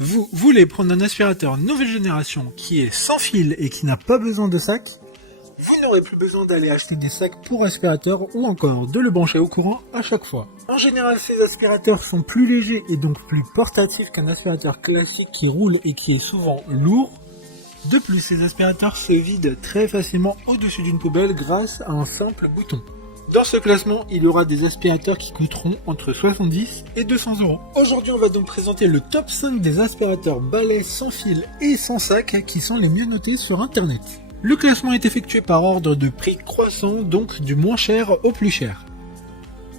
Vous voulez prendre un aspirateur nouvelle génération qui est sans fil et qui n'a pas besoin de sac? Vous n'aurez plus besoin d'aller acheter des sacs pour aspirateur ou encore de le brancher au courant à chaque fois. En général, ces aspirateurs sont plus légers et donc plus portatifs qu'un aspirateur classique qui roule et qui est souvent lourd. De plus, ces aspirateurs se vident très facilement au-dessus d'une poubelle grâce à un simple bouton. Dans ce classement, il y aura des aspirateurs qui coûteront entre 70 et 200 euros. Aujourd'hui, on va donc présenter le top 5 des aspirateurs balais sans fil et sans sac qui sont les mieux notés sur internet. Le classement est effectué par ordre de prix croissant, donc du moins cher au plus cher.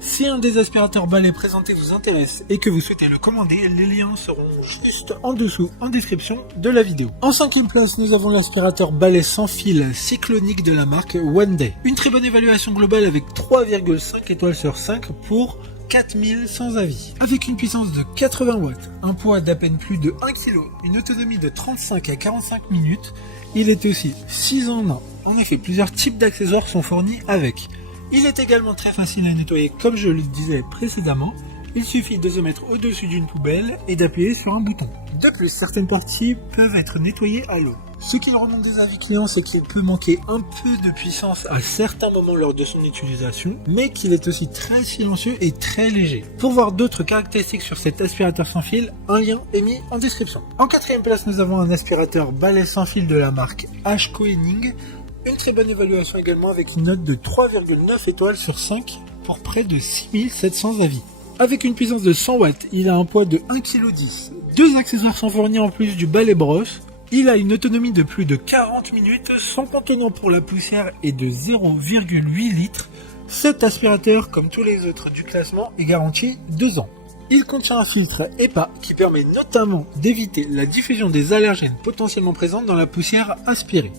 Si un des aspirateurs balais présentés vous intéresse et que vous souhaitez le commander, les liens seront juste en dessous en description de la vidéo. En 5e place, nous avons l'aspirateur balai sans fil cyclonique de la marque One Day. Une très bonne évaluation globale avec 3,5 étoiles sur 5 pour 4000 sans avis. Avec une puissance de 80 watts, un poids d'à peine plus de 1 kg, une autonomie de 35 à 45 minutes, il est aussi 6 en 1. En effet, plusieurs types d'accessoires sont fournis avec. Il est également très facile à nettoyer comme je le disais précédemment, il suffit de se mettre au-dessus d'une poubelle et d'appuyer sur un bouton. De plus, certaines parties peuvent être nettoyées à l'eau. Ce qu'il remonte des avis clients, c'est qu'il peut manquer un peu de puissance à certains moments lors de son utilisation, mais qu'il est aussi très silencieux et très léger. Pour voir d'autres caractéristiques sur cet aspirateur sans fil, un lien est mis en description. En 4e place, nous avons un aspirateur balai sans fil de la marque H-Koenig. Une très bonne évaluation également avec une note de 3,9 étoiles sur 5 pour près de 6700 avis. Avec une puissance de 100 watts, il a un poids de 1,10 kg. Deux accessoires sont fournis en plus du balai brosse. Il a une autonomie de plus de 40 minutes, son contenant pour la poussière est de 0,8 litres. Cet aspirateur, comme tous les autres du classement, est garanti 2 ans. Il contient un filtre HEPA qui permet notamment d'éviter la diffusion des allergènes potentiellement présents dans la poussière aspirée.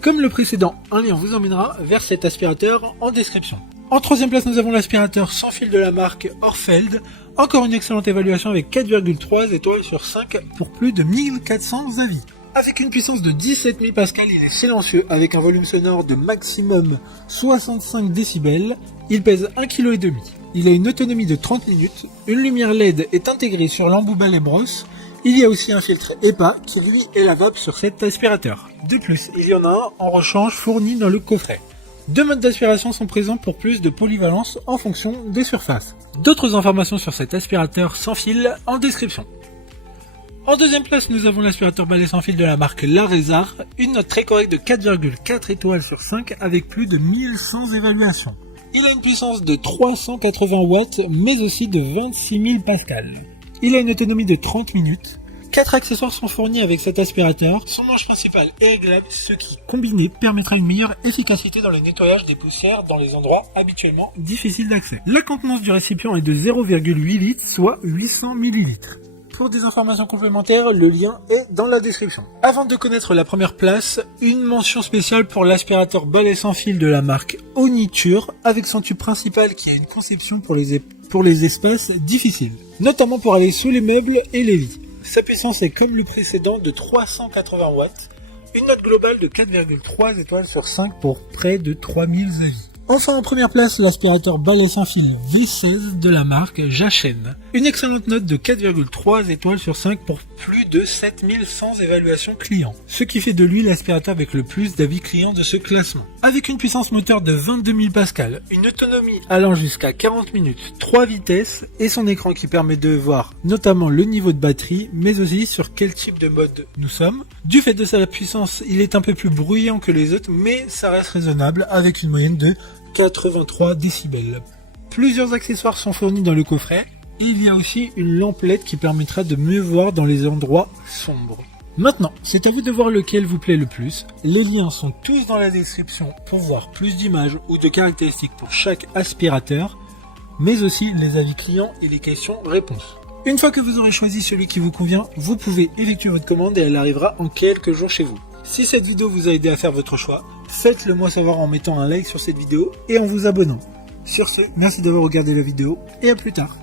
Comme le précédent, un lien vous emmènera vers cet aspirateur en description. En 3e place, nous avons l'aspirateur sans fil de la marque Orfeld. Encore une excellente évaluation avec 4,3 étoiles sur 5 pour plus de 1400 avis. Avec une puissance de 17 000 Pascal, il est silencieux avec un volume sonore de maximum 65 décibels. Il pèse 1,5 kg. Il a une autonomie de 30 minutes. Une lumière LED est intégrée sur l'embout balai brosse. Il y a aussi un filtre HEPA qui lui est lavable sur cet aspirateur. De plus, il y en a un en rechange fourni dans le coffret. 2 modes d'aspiration sont présents pour plus de polyvalence en fonction des surfaces. D'autres informations sur cet aspirateur sans fil en description. En 2e place, nous avons l'aspirateur balai sans fil de la marque Larézar, une note très correcte de 4,4 étoiles sur 5 avec plus de 1100 évaluations. Il a une puissance de 380 watts mais aussi de 26 000 pascal. Il a une autonomie de 30 minutes. 4 accessoires sont fournis avec cet aspirateur. Son manche principale est réglable, ce qui, combiné, permettra une meilleure efficacité dans le nettoyage des poussières dans les endroits habituellement difficiles d'accès. La contenance du récipient est de 0,8 litres, soit 800 ml. Pour des informations complémentaires, le lien est dans la description. Avant de connaître la première place, une mention spéciale pour l'aspirateur balai sans fil de la marque Oniture, avec son tube principal qui a une conception pour les espaces difficiles, notamment pour aller sous les meubles et les lits. Sa puissance est comme le précédent de 380 watts, une note globale de 4,3 étoiles sur 5 pour près de 3000 avis. Enfin en première place, l'aspirateur balai sans fil V16 de la marque Jachen. Une excellente note de 4,3 étoiles sur 5 pour plus de 7100 évaluations clients. Ce qui fait de lui l'aspirateur avec le plus d'avis clients de ce classement. Avec une puissance moteur de 22 000 Pascal, une autonomie allant jusqu'à 40 minutes, 3 vitesses et son écran qui permet de voir notamment le niveau de batterie mais aussi sur quel type de mode nous sommes. Du fait de sa puissance, il est un peu plus bruyant que les autres mais ça reste raisonnable avec une moyenne de 83 décibels. Plusieurs accessoires sont fournis dans le coffret. Il y a aussi une lampe LED qui permettra de mieux voir dans les endroits sombres. Maintenant, c'est à vous de voir lequel vous plaît le plus. Les liens sont tous dans la description pour voir plus d'images ou de caractéristiques pour chaque aspirateur, mais aussi les avis clients et les questions-réponses. Une fois que vous aurez choisi celui qui vous convient, vous pouvez effectuer votre commande et elle arrivera en quelques jours chez vous. Si cette vidéo vous a aidé à faire votre choix, faites-le moi savoir en mettant un like sur cette vidéo et en vous abonnant. Sur ce, merci d'avoir regardé la vidéo et à plus tard.